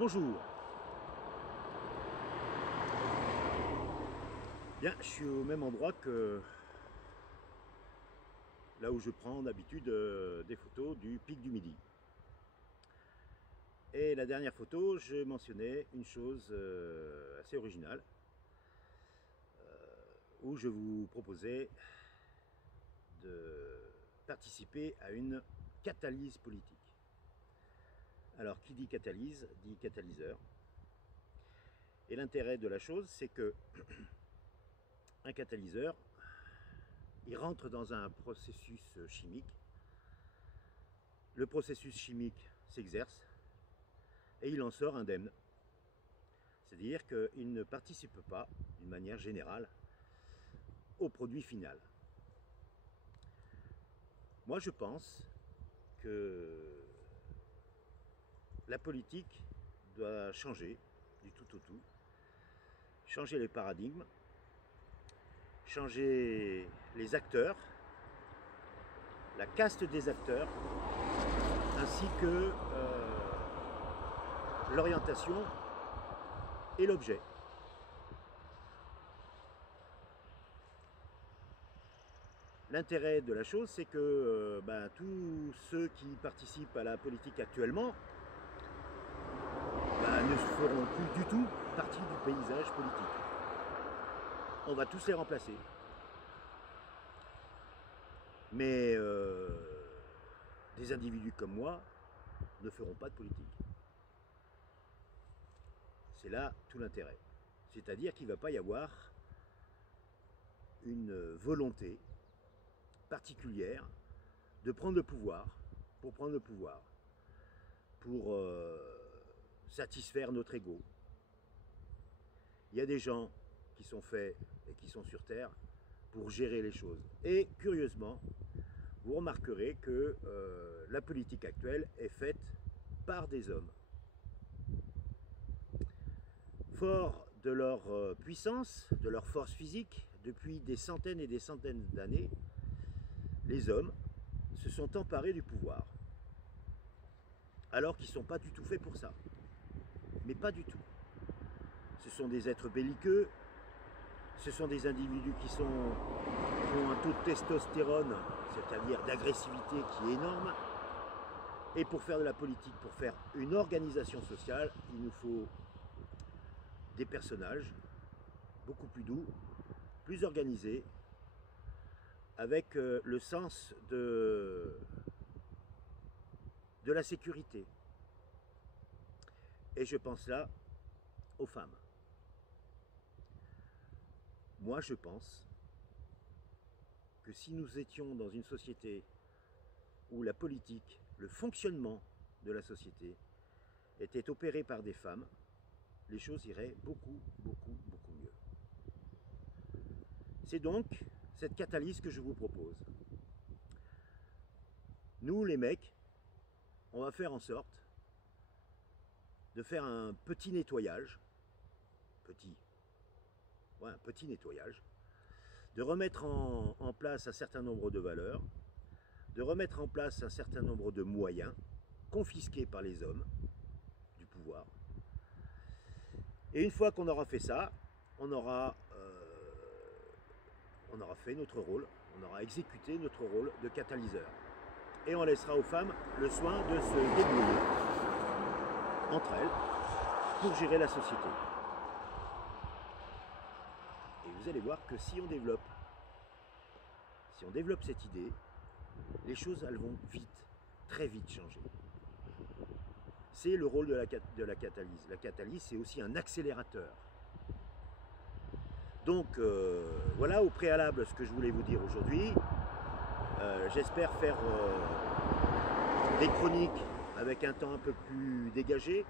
Bonjour. Bien, je suis au même endroit que là où je prends d'habitude des photos du pic du Midi. Et la dernière photo, je mentionnais une chose assez originale, où je vous proposais de participer à une catalyse politique. Alors, qui dit catalyse, dit catalyseur. Et l'intérêt de la chose, c'est que un catalyseur, il rentre dans un processus chimique. Le processus chimique s'exerce et il en sort indemne. C'est-à-dire qu'il ne participe pas, d'une manière générale, au produit final. Moi, je pense que la politique doit changer du tout au tout, changer les paradigmes, changer les acteurs, la caste des acteurs, ainsi que l'orientation et l'objet. L'intérêt de la chose, c'est que tous ceux qui participent à la politique actuellement ne feront plus du tout partie du paysage politique. On va tous les remplacer. Mais des individus comme moi ne feront pas de politique. C'est là tout l'intérêt. C'est-à-dire qu'il ne va pas y avoir une volonté particulière de prendre le pouvoir, pour prendre le pouvoir, pour satisfaire notre ego. Il y a des gens qui sont faits et qui sont sur Terre pour gérer les choses. Et curieusement, vous remarquerez que la politique actuelle est faite par des hommes. Forts de leur puissance, de leur force physique, depuis des centaines et des centaines d'années, les hommes se sont emparés du pouvoir. Alors qu'ils ne sont pas du tout faits pour ça. Mais pas du tout. Ce sont des êtres belliqueux, ce sont des individus qui ont un taux de testostérone, c'est-à-dire d'agressivité qui est énorme. Et pour faire de la politique, pour faire une organisation sociale, il nous faut des personnages beaucoup plus doux, plus organisés, avec le sens de la sécurité. Et je pense là aux femmes. Moi, je pense que si nous étions dans une société où la politique, le fonctionnement de la société était opéré par des femmes, les choses iraient beaucoup, beaucoup, beaucoup mieux. C'est donc cette catalyse que je vous propose. Nous, les mecs, on va faire en sorte de faire un petit nettoyage, un petit nettoyage, de remettre en place un certain nombre de valeurs, de remettre en place un certain nombre de moyens confisqués par les hommes du pouvoir. Et une fois qu'on aura fait ça, on aura fait notre rôle, on aura exécuté notre rôle de catalyseur. Et on laissera aux femmes le soin de se débrouiller entre elles pour gérer la société. Et vous allez voir que si on développe cette idée, les choses elles vont vite, très vite changer. C'est le rôle de la catalyse. La catalyse, c'est aussi un accélérateur. Donc voilà au préalable ce que je voulais vous dire aujourd'hui. J'espère faire des chroniques avec un temps un peu plus dégagé.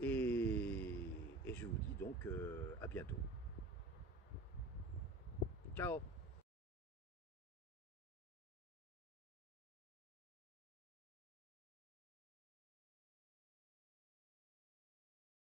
Et je vous dis donc à bientôt. Ciao!